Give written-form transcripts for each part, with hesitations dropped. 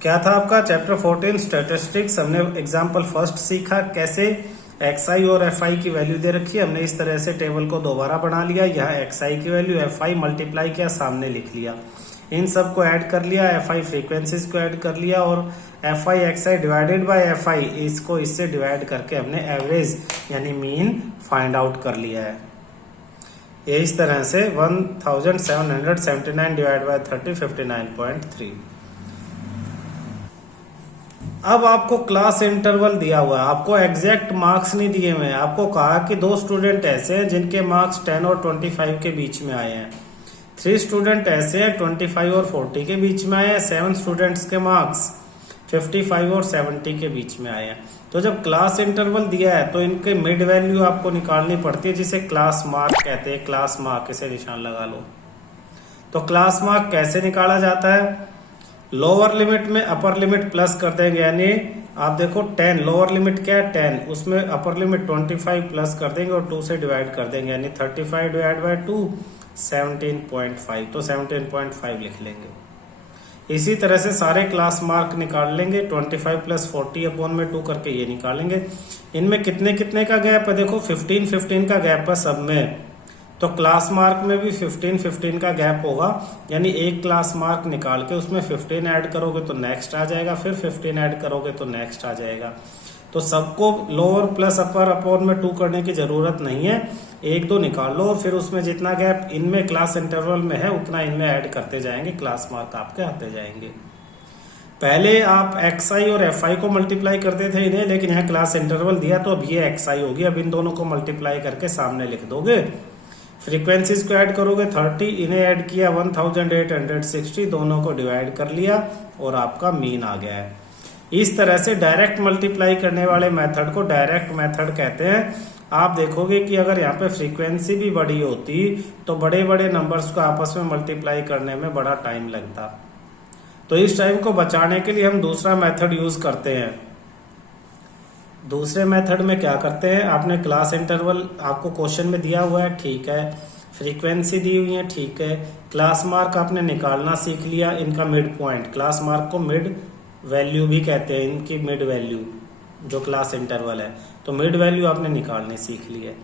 क्या था आपका चैप्टर 14 स्टैटिस्टिक्स। हमने एग्जाम्पल फर्स्ट सीखा कैसे एक्स और एफ आई की वैल्यू दे रखी है। हमने इस तरह से टेबल को दोबारा बना लिया, यहाँ एक्स आई की वैल्यू एफ आई मल्टीप्लाई किया, सामने लिख लिया, इन सब को ऐड कर लिया, एफ आई फ्रीक्वेंसीज को ऐड कर लिया और F I x I divided by F I इसको इससे डिवाइड करके हमने एवरेज यानी मीन फाइंड आउट कर लिया है। ये इस तरह से 1779 डिवाइड बाय 30 59.3। अब आपको क्लास इंटरवल दिया हुआ है, आपको एग्जैक्ट मार्क्स नहीं दिए हुए हैं। आपको कहा कि 2 स्टूडेंट ऐसे हैं जिनके मार्क्स 10 और 25 के बीच में आए हैं, 3 स्टूडेंट ऐसे हैं 25 और 40 के बीच में आए हैं, 7 स्टूडेंट्स के मार्क्स 55 और 70 के बीच में आए हैं। तो जब क्लास इंटरवल दिया है तो इनके मिड वैल्यू आपको निकालनी पड़ती है, जिसे क्लास मार्क कहते हैं। क्लास मार्क, इसे निशान लगा लो। तो क्लास मार्क कैसे निकाला जाता है? लोअर लिमिट में अपर लिमिट प्लस कर देंगे, यानी आप देखो 10 लोअर लिमिट क्या है 10, उसमें अपर लिमिट 25 प्लस कर देंगे और 2 से डिवाइड कर देंगे, यानी 35 डिवाइड बाय 2 17.5, तो 17.5 लिख लेंगे। इसी तरह से सारे क्लास मार्क निकाल लेंगे, 25 प्लस 40 अपॉन में 2 करके ये निकालेंगे। इनमें कितने कितने का गैप है? देखो 15 का गैप है सब में, तो क्लास मार्क में भी 15 का गैप होगा, यानी एक क्लास मार्क निकाल के उसमें 15 ऐड करोगे तो नेक्स्ट आ जाएगा, फिर 15 ऐड करोगे तो नेक्स्ट आ जाएगा। तो सबको लोअर प्लस अपर अपॉन में 2 करने की जरूरत नहीं है, 1-2 निकाल लो और फिर उसमें जितना गैप इनमें क्लास इंटरवल में है उतना इनमें ऐड करते जाएंगे, क्लास मार्क आपके आते जाएंगे। पहले आप एक्स आई और एफ आई को मल्टीप्लाई करते थे इन्हें, लेकिन यहाँ क्लास इंटरवल दिया तो अब ये एक्स आई होगी, अब इन दोनों को मल्टीप्लाई करके सामने लिख दोगे। फ्रीक्वेंसीज को ऐड करोगे 30, इन्हें ऐड किया 1860, दोनों को डिवाइड कर लिया और आपका मीन आ गया है। इस तरह से डायरेक्ट मल्टीप्लाई करने वाले मेथड को डायरेक्ट मेथड कहते हैं। आप देखोगे कि अगर यहाँ पे फ्रीक्वेंसी भी बड़ी होती तो बड़े बड़े नंबर्स को आपस में मल्टीप्लाई करने में बड़ा टाइम लगता, तो इस टाइम को बचाने के लिए हम दूसरा मेथड यूज करते हैं। दूसरे मेथड में क्या करते हैं, आपने क्लास इंटरवल आपको क्वेश्चन में दिया हुआ है, ठीक है, फ्रीक्वेंसी दी हुई है, ठीक है, क्लास मार्क आपने निकालना सीख लिया, इनका मिड पॉइंट, क्लास मार्क को मिड वैल्यू भी कहते हैं, इनकी मिड वैल्यू जो क्लास इंटरवल है, तो मिड वैल्यू आपने निकालनी सीख ली है।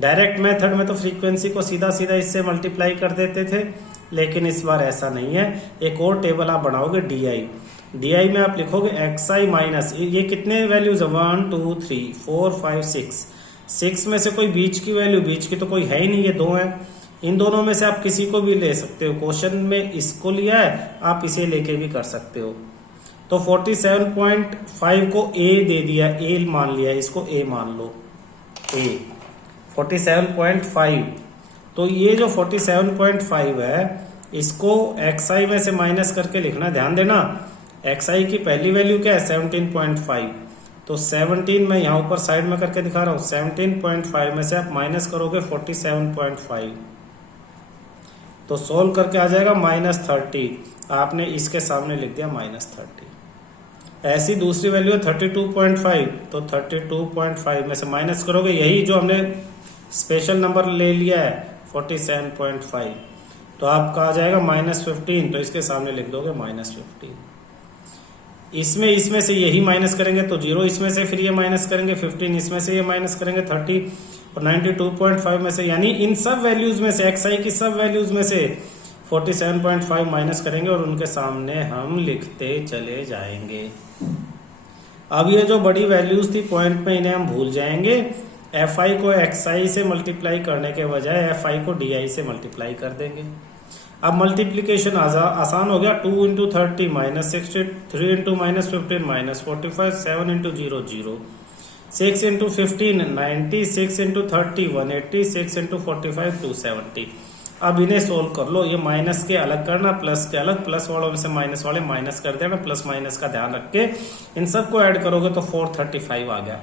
डायरेक्ट मेथड में तो फ्रीक्वेंसी को सीधा सीधा इससे मल्टीप्लाई कर देते थे, लेकिन इस बार ऐसा नहीं है। एक और टेबल आप बनाओगे डी में आप लिखोगे एक्स आई माइनस, ये कितने वैल्यूज है 1 2 3 4 5 6 में से कोई बीच की वैल्यू, बीच की तो कोई है ही नहीं, ये 2 है, इन दोनों में से आप किसी को भी ले सकते हो। क्वेश्चन में इसको लिया है, आप इसे लेके भी कर सकते हो। तो 47.5 को ए दे दिया, ए मान लिया, इसको ए मान लो, ए 47.5। तो ये जो 47.5 है इसको एक्स आई में से माइनस करके लिखना, ध्यान देना एक्स आई की पहली वैल्यू क्या है 17.5, तो 17 मैं यहाँ ऊपर साइड में करके दिखा रहा हूँ, 17.5 में से आप माइनस करोगे 47.5, तो सोल्व करके आ जाएगा -30, आपने इसके सामने लिख दिया -30। ऐसी दूसरी वैल्यू है 32.5, तो 32.5 में से माइनस करोगे, यही जो हमने स्पेशल नंबर ले लिया है 47.5, तो आपका आ जाएगा -15, तो इसके सामने लिख दोगे -15। इसमें से यही माइनस करेंगे तो 0, इसमें से फिर ये माइनस करेंगे 15, इसमें से ये माइनस करेंगे 30 और 92.5 में से, यानी इन सब वैल्यूज में से एक्स आई की सब वैल्यूज में से 47.5 माइनस करेंगे और उनके सामने हम लिखते चले जाएंगे। अब ये जो बड़ी वैल्यूज थी पॉइंट में, इन्हें हम भूल जाएंगे। एफ आई को एक्स आई से मल्टीप्लाई करने के बजाय एफ आई को डी आई से मल्टीप्लाई कर देंगे। अब मल्टीप्लीकेशन आसान हो गया, 2 into 30 -60, 3 into -15 -45, 7 into 0 0, 6 into 15 90, 6 into 30 180, 6 into 45 270। अब इन्हें सोल्व कर लो, ये माइनस के अलग करना, प्लस के अलग, प्लस वालों में से माइनस वाले माइनस कर देना, प्लस माइनस का ध्यान रख के इन सबको ऐड करोगे तो 435 आ गया।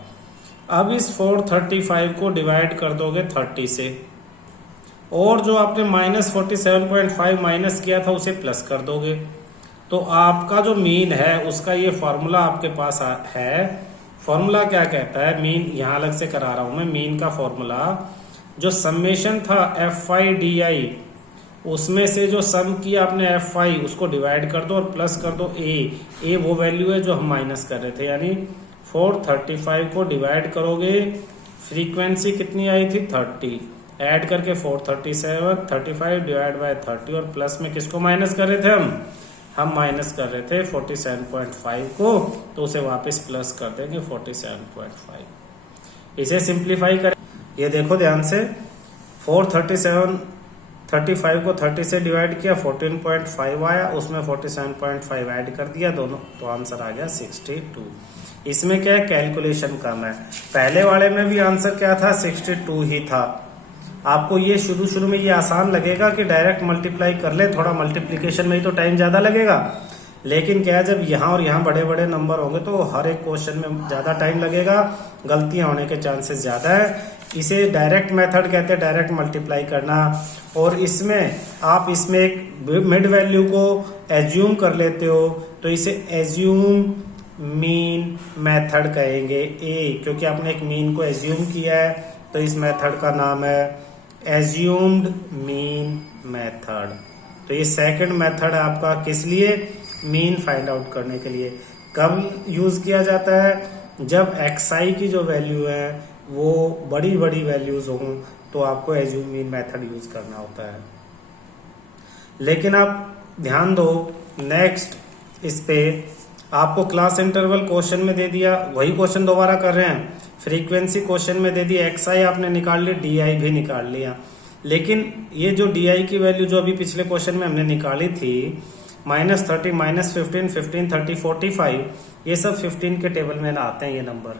अब इस 435 को डिवाइड कर दोगे 30 से, और जो आपने -47.5 माइनस किया था उसे प्लस कर दोगे, तो आपका जो मीन है उसका ये फॉर्मूला आपके पास है। फॉर्मूला क्या कहता है, मीन यहां अलग से करा रहा हूं मैं, मीन का फॉर्मूला जो समेशन था एफ आई डी आई उसमें से जो सम किया आपने F5 उसको डिवाइड कर दो और प्लस कर दो ए वो वैल्यू है जो हम माइनस कर रहे थे, यानी 435 को डिवाइड करोगे, फ्रीक्वेंसी कितनी आई थी 30, ऐड करके 437, 35 डिवाइड बाय 30 और प्लस में किसको माइनस कर रहे थे हम माइनस कर रहे थे 47.5 को, तो उसे वापस प्लस कर देंगे 47.5। इसे सिंप्लीफाई करें, ये देखो ध्यान से, 35 को 30 से डिवाइड किया 14.5 आया, उसमें 47.5 ऐड कर दिया दोनों, तो आंसर आ गया 62। इसमें क्या है, कैलकुलेशन कम है। पहले वाले में भी आंसर क्या था, 62 ही था। आपको ये शुरू में ये आसान लगेगा कि डायरेक्ट मल्टीप्लाई कर ले, थोड़ा मल्टीप्लिकेशन में ही तो टाइम ज्यादा लगेगा, लेकिन क्या है जब यहाँ और यहाँ बड़े बड़े नंबर होंगे तो हर एक क्वेश्चन में ज्यादा टाइम लगेगा, गलतियां होने के चांसेस ज्यादा है। इसे डायरेक्ट मेथड कहते हैं, डायरेक्ट मल्टीप्लाई करना। और इसमें आप इसमें एक मिड वैल्यू को एज्यूम कर लेते हो, तो इसे एज्यूम मीन मेथड कहेंगे क्योंकि आपने एक मीन को एज्यूम किया है, तो इस मेथड का नाम है एज्यूम्ड मीन मेथड। तो ये सेकंड मेथड है आपका, किस लिए, मीन फाइंड आउट करने के लिए। कब यूज किया जाता है, जब xi की जो वैल्यू है वो बड़ी बड़ी वैल्यूज हो, तो आपको एज्यूम मीन मेथड यूज करना होता है। लेकिन आप ध्यान दो, नेक्स्ट इस पे आपको क्लास इंटरवल क्वेश्चन में दे दिया, वही क्वेश्चन दोबारा कर रहे हैं, फ्रीक्वेंसी क्वेश्चन में दे दी, xi आपने निकाल ली, di भी निकाल लिया, लेकिन ये जो di की वैल्यू जो अभी पिछले क्वेश्चन में हमने निकाली थी, -30, -15, 15, 30, 45, ये सब 15 के टेबल में आते हैं ये नंबर।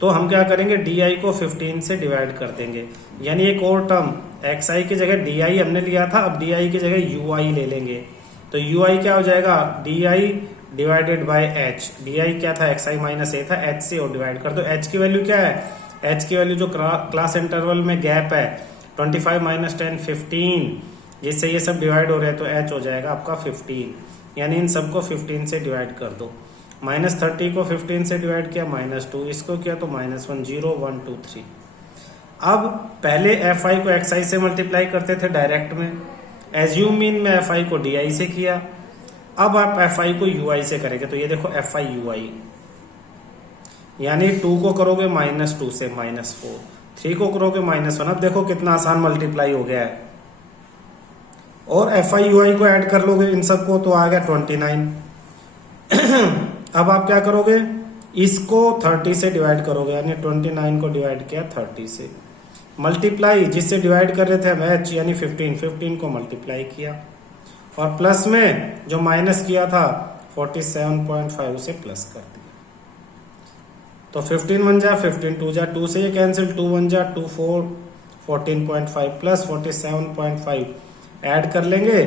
तो हम क्या करेंगे, di को 15 से डिवाइड कर देंगे, यानी एक और टर्म xi की जगह di हमने लिया था, अब di की जगह ui ले लेंगे, तो ui क्या हो जाएगा, di divided by h। di क्या था, xi माइनस a था, h से और डिवाइड कर दो। h की वैल्यू क्या है, h की वैल्यू जो क्लास इंटरवल में गैप है 25 - 10 15, जिससे ये सब डिवाइड हो रहे हैं, तो h हो जाएगा आपका 15, यानी इन सबको 15 से डिवाइड कर दो। -30 को 15 से डिवाइड किया, -2, इसको किया तो -1, 0, 1, 2, 3। अब पहले fi को xi से मल्टीप्लाई करते थे डायरेक्ट में, एज्यूम मीन में fi को di से किया, अब आप fi को ui से करेंगे, तो ये देखो fi ui, यानी 2 को करोगे -2 से -4, 3 को करोगे -1। अब देखो कितना आसान मल्टीप्लाई हो गया है, और fi ui को ऐड कर लोगे इन सबको, तो आ गया 29। अब आप क्या करोगे, इसको 30 से डिवाइड करोगे, यानी 29 को डिवाइड किया 30 से, मल्टीप्लाई जिससे डिवाइड कर रहे थे हम h, यानी 15 को मल्टीप्लाई किया, और प्लस में जो माइनस किया था 47.5 से प्लस कर दिया, तो 15 1 जा 15, 2 जा 2 से ये कैंसिल, 2 1 जा 2, 4, 14.5 प्लस 47.5 ऐड कर लेंगे,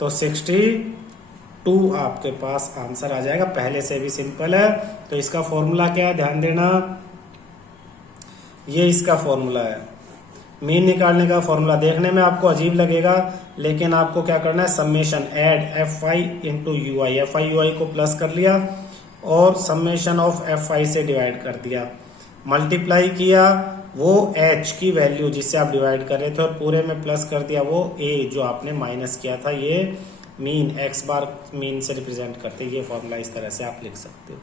तो 62 आपके पास आंसर आ जाएगा। पहले से भी सिंपल है, तो इसका फॉर्मूला क्या है, ध्यान देना, ये इसका फॉर्मूला है, मीन निकालने का फॉर्मूला। देखने में आपको अजीब लगेगा, लेकिन आपको क्या करना है, summation add fi into ui, fi ui को प्लस कर लिया और समेशन ऑफ fi से डिवाइड कर दिया, मल्टीप्लाई किया वो h की वैल्यू जिससे आप डिवाइड कर रहे थे, और पूरे में प्लस कर दिया वो a जो आपने माइनस किया था, ये मीन x बार मीन से रिप्रेजेंट करते, ये फॉर्मूला इस तरह से आप लिख सकते हो।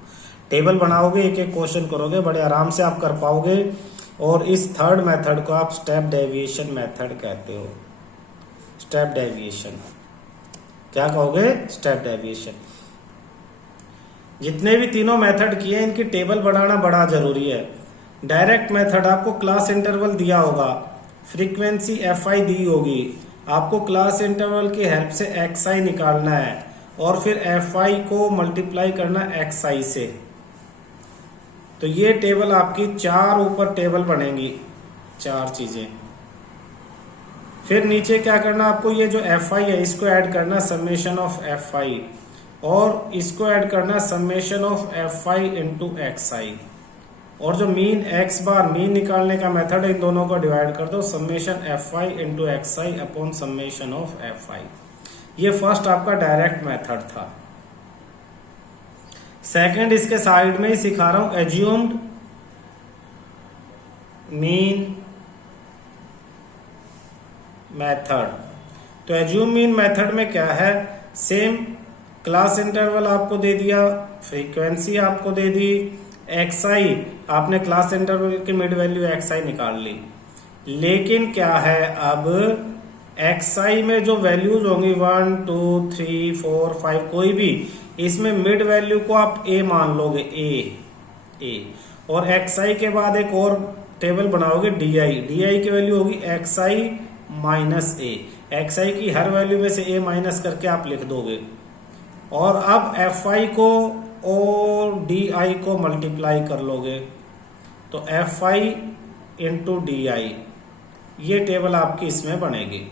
टेबल बनाओगे, एक एक क्वेश्चन करोगे, बड़े आराम से आप कर पाओगे। और इस थर्ड मेथड को आप स्टेप डेविएशन मेथड कहते हो। स्टेप डेविएशन क्या कहोगे, स्टेप डेविएशन। जितने भी तीनों मेथड किए इनकी टेबल बनाना बड़ा जरूरी है। डायरेक्ट मेथड आपको क्लास इंटरवल दिया होगा, फ्रीक्वेंसी fi दी होगी, आपको क्लास इंटरवल की हेल्प से xi निकालना है और फिर fi को मल्टीप्लाई करना xi से। तो ये टेबल आपकी 4 ऊपर टेबल बनेंगी, 4 चीजें। फिर नीचे क्या करना आपको, ये जो fi है इसको ऐड करना समेशन ऑफ fi, और इसको ऐड करना summation of fi into xi, और जो मीन x बार मीन निकालने का मेथड है, इन दोनों को डिवाइड कर दो, summation fi into xi upon summation of fi। ये फर्स्ट आपका डायरेक्ट मेथड था। सेकंड इसके साइड में ही सिखा रहा हूं, एज्यूम्ड मीन मेथड। तो एज्यूम मीन मेथड में क्या है, सेम क्लास इंटरवल आपको दे दिया, फ्रीक्वेंसी आपको दे दी, एक्सआई आपने क्लास इंटरवल की मिड वैल्यू एक्सआई निकाल ली। लेकिन क्या है, अब एक्सआई में जो वैल्यूज होंगी 1 2 3 4 5 कोई भी, इसमें मिड वैल्यू को आप ए मान लोगे, ए। और एक्सआई के बाद एक और टेबल बनाओगे डीआई की वैल्यू होगी एक्सआई माइनस ए। एक्सआई की हर वैल्यू में से ए माइनस करके आप लिख दोगे। और अब एफ आई को और डी आई को मल्टीप्लाई कर लोगे, तो F I into D I, ये टेबल आपकी इसमें बनेगी।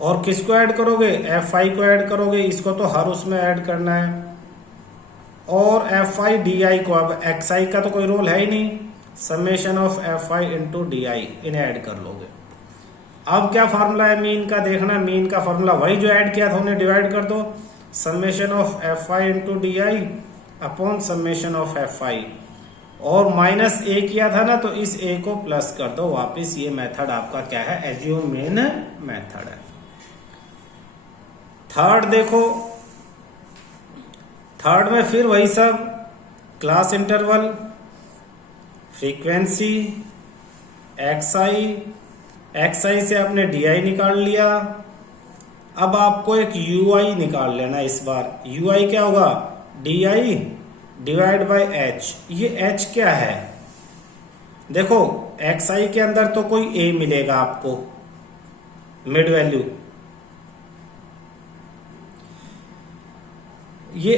और किसको ऐड करोगे, एफ आई को ऐड करोगे, इसको तो हर उसमें ऐड करना है। और एफ आई डी आई को, अब एक्स आई का तो कोई रोल है ही नहीं, summation of F I into D I, इन्हें ऐड कर लोगे। अब क्या फार्मूला है मीन का, देखना मीन का फार्मूला वही जो ऐड किया था उन्हें डिवाइड कर दो, summation of F I into D I upon summation of F आई। और माइनस ए किया था ना, तो इस ए को प्लस कर दो वापिस। ये मेथड आपका क्या है, एज्यूम मीन मेथड है। थर्ड देखो, थर्ड में फिर वही सब, क्लास इंटरवल, फ्रीक्वेंसी, एक्सआई से आपने डीआई निकाल लिया। अब आपको एक यूआई निकाल लेना इस बार। यूआई क्या होगा, डीआई डिवाइड बाय एच। ये एच क्या है, देखो एक्सआई के अंदर तो कोई ए मिलेगा आपको मिड वैल्यू, ये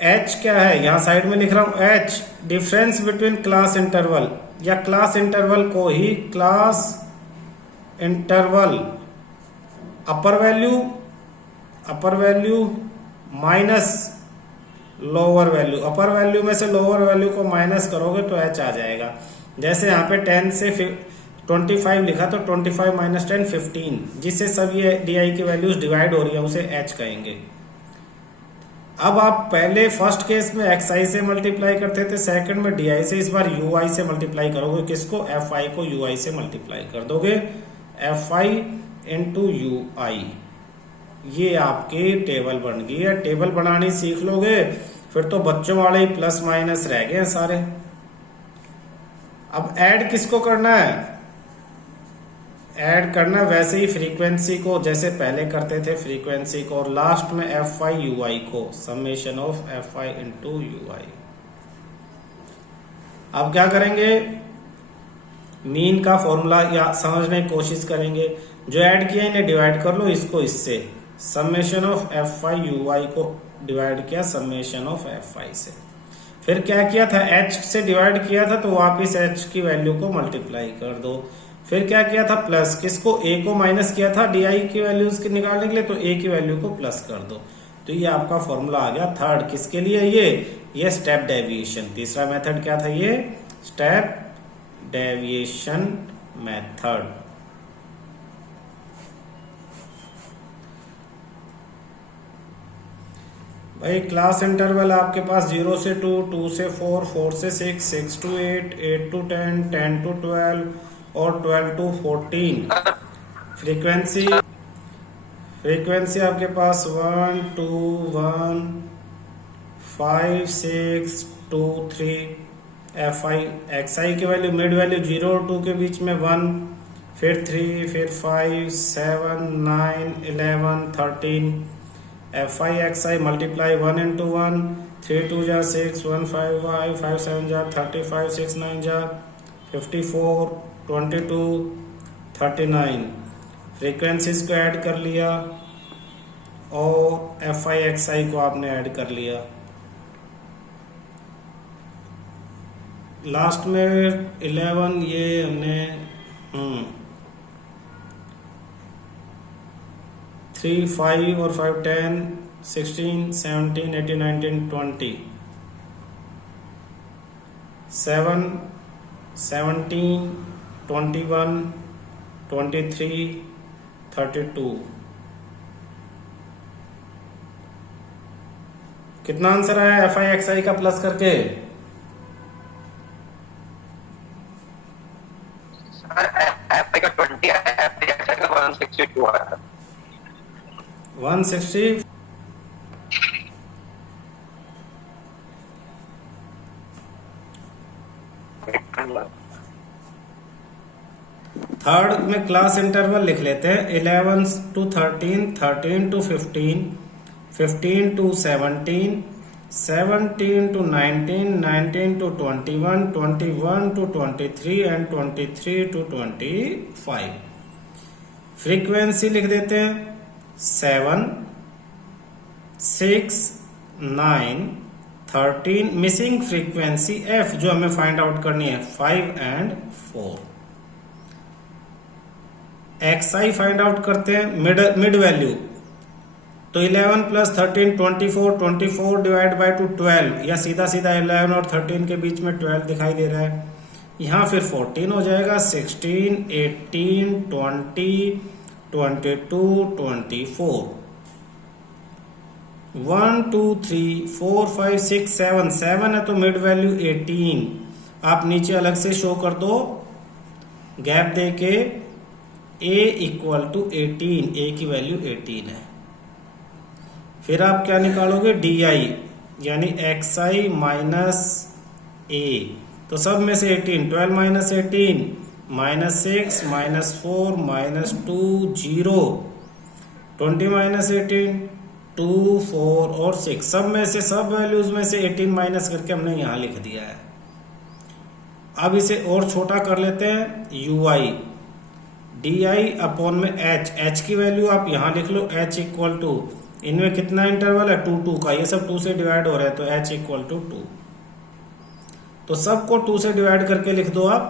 एच क्या है, यहां साइड में लिख रहा हूं H, difference between class interval, या क्लास इंटरवल को ही class interval upper value minus lower value. Upper value में से लोअर वैल्यू को माइनस करोगे तो एच आ जाएगा। जैसे यहाँ पे 10 से 25 लिखा, तो 25 माइनस 10 15, जिससे सब ये डी की वैल्यूज डिवाइड हो रही है, उसे एच कहेंगे। अब आप पहले फर्स्ट केस में एक्स आई से मल्टीप्लाई करते थे, सेकंड में डी आई से, इस बार यू आई से मल्टीप्लाई करोगे। किसको, एफ आई को यू आई से मल्टीप्लाई कर दोगे, एफ आई इंटू यू आई। ये आपकी टेबल बन गई है। टेबल बनानी सीख लोगे फिर तो बच्चों वाले ही प्लस माइनस रह गए सारे। अब ऐड किसको करना है, ऐड करना वैसे ही फ्रीक्वेंसी को जैसे पहले करते थे फ्रीक्वेंसी को, और लास्ट में एफ आई यू आई को, summation of F I into U I. अब क्या करेंगे, मीन का फॉर्मूला या समझने की कोशिश करेंगे। जो ऐड किया इन्हें डिवाइड कर लो, इसको इससे, summation of F I U I को डिवाइड किया समेशन ऑफ एफ आई से। फिर क्या किया था, एच से डिवाइड किया था तो वापिस एच की वैल्यू को मल्टीप्लाई कर दो। फिर क्या किया था, प्लस, किसको, ए को माइनस किया था डी आई की वैल्यूज के निकालने के लिए, तो ए की वैल्यू को प्लस कर दो। तो ये आपका फॉर्मूला आ गया थर्ड। किसके लिए, ये स्टेप डेविएशन। तीसरा मेथड क्या था, ये स्टेप डेविएशन मेथड। भाई क्लास इंटरवल आपके पास 0 से 2, 2 से 4, 4 से 6, 6 to 8, 8 to 10, 10 to 12 और 12 to 14। फ्रीक्वेंसी आपके पास 1 2 1 5 6 2 3। एफ आई एक्स आई की वैल्यू मिड वैल्यू 0 और 2 के बीच में 1, फिर 3, फिर 5 7 9 11 13। F I x I multiply 1 into 1, 3 2 जा 6, 1 5 5 7 जा 35, 6 9 जा 54, 22 39। फ्रीक्वेंसीज को ऐड कर लिया और एफ आई एक्स आई को आपने ऐड कर लिया। लास्ट में 11 ये हमने 3 5 और 5 10 16 17 18 19 20 7 17 21 23 32। कितना आंसर आया एफ आई एक्स आई का प्लस करके? एफ का 20 आया, एफ एक्स का 162 आया। 160। थर्ड में क्लास इंटरवल लिख लेते हैं। 11 to 13, 13 to 15, 15 to 17, 17 to 19, 19 to 21, 21 to 23 and 23 to 25। Frequency लिख देते हैं 7, 6, 9, 13। मिसिंग फ्रीक्वेंसी एफ जो हमें फाइंड आउट करनी है 5 and 4। X I find out करते हैं मिड वैल्यू। तो 11 प्लस 13 24, 24 डिवाइड बाई 12 या सीधा सीधा 11 और 13 के बीच में 12 दिखाई दे रहा है। यहाँ फिर 14 हो जाएगा, 16, 18, 20, 22, 24। 1 2 3 4 5 6 7 7 है तो मिड वैल्यू 18। आप नीचे अलग से शो कर दो गैप दे के a इक्वल टू 18, a की वैल्यू 18 है। फिर आप क्या निकालोगे डी आई यानी एक्स आई माइनस ए। तो सब में से 18, 12 माइनस 18 -6 -4 -2 0, 20 माइनस 18 2 4 और 6। सब में से सब वैल्यूज में से 18 माइनस करके हमने यहां लिख दिया है। अब इसे और छोटा कर लेते हैं you I D I upon में एच। एच की वैल्यू आप यहां लिख लो एच इक्वल टू, इनमें कितना इंटरवल है 2 2 का, ये सब 2 से डिवाइड हो रहे हैं तो एच इक्वल टू 2। तो सबको 2 से डिवाइड करके लिख दो आप।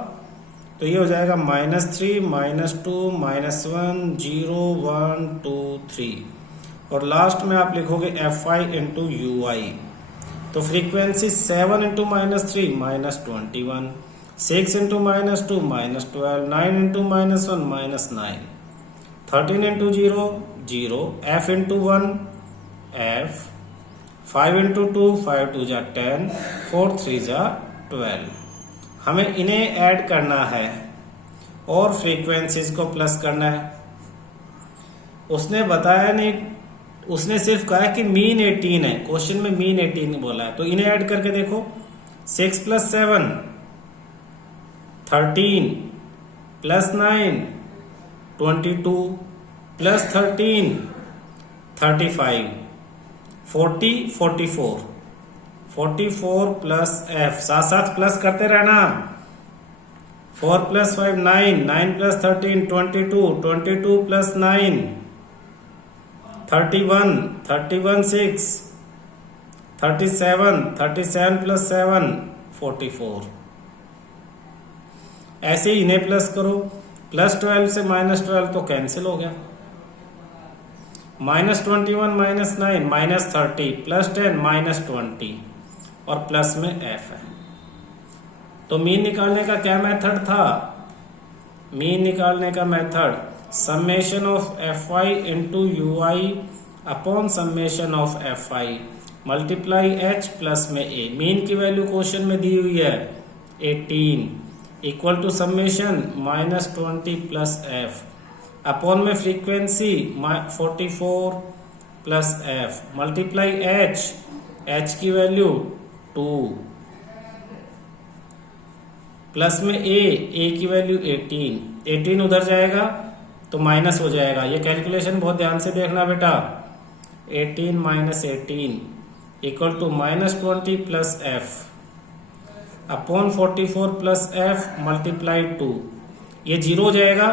तो ये हो जाएगा -3 -2 -1 0 1 2 3 और लास्ट में आप लिखोगे एफ आई इंटू यू आई। तो frequency 7 into -3 -21, 6 into -2 -12, 9 into -1 -9, 13 into 0 0, f into 1 f, 5 into 2 5 2 जा 10, 4 3 जा 12। हमें इन्हें ऐड करना है और फ्रीक्वेंसीज को प्लस करना है। उसने बताया नहीं, उसने सिर्फ कहा कि मीन 18 है, क्वेश्चन में मीन 18 बोला है। तो इन्हें ऐड करके देखो 6 + 7 13 + 9 22 + 13 35 40 44 44 प्लस एफ, साथ साथ प्लस करते रहना। 4 + 5 9, 9 + 13 22, 22 + 9 31, 31 6, 37, 37 + 7 44। ऐसे ही इन्हें प्लस करो। +12 से -12 तो कैंसिल हो गया। -21 -9 -30 +10 -20 और प्लस में f है। तो मीन निकालने का क्या मेथड था? मीन निकालने का method summation of F I into U I upon summation of F I multiply H plus में ए। मीन की वैल्यू क्वेश्चन में दी हुई है 18 equal to summation -20 plus F upon में frequency 44 plus F multiply H, H की value 2 plus में A की वैल्यू 18। 18 उधर जाएगा तो माइनस हो जाएगा। ये कैलकुलेशन बहुत ध्यान से देखना बेटा। 18 - 18 equal to -20 plus F upon 44 plus F multiply 2। ये 0 हो जाएगा,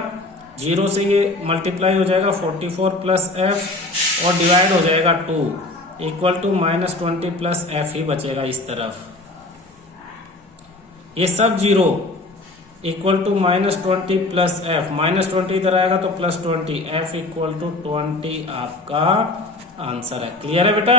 0 से ये मल्टीप्लाई हो जाएगा 44 प्लस एफ और डिवाइड हो जाएगा 2 इक्वल टू -20 प्लस एफ ही बचेगा इस तरफ। ये सब 0 इक्वल टू -20 प्लस एफ, -20 इधर आएगा तो +20, एफ इक्वल टू 20 आपका आंसर है। क्लियर है बेटा?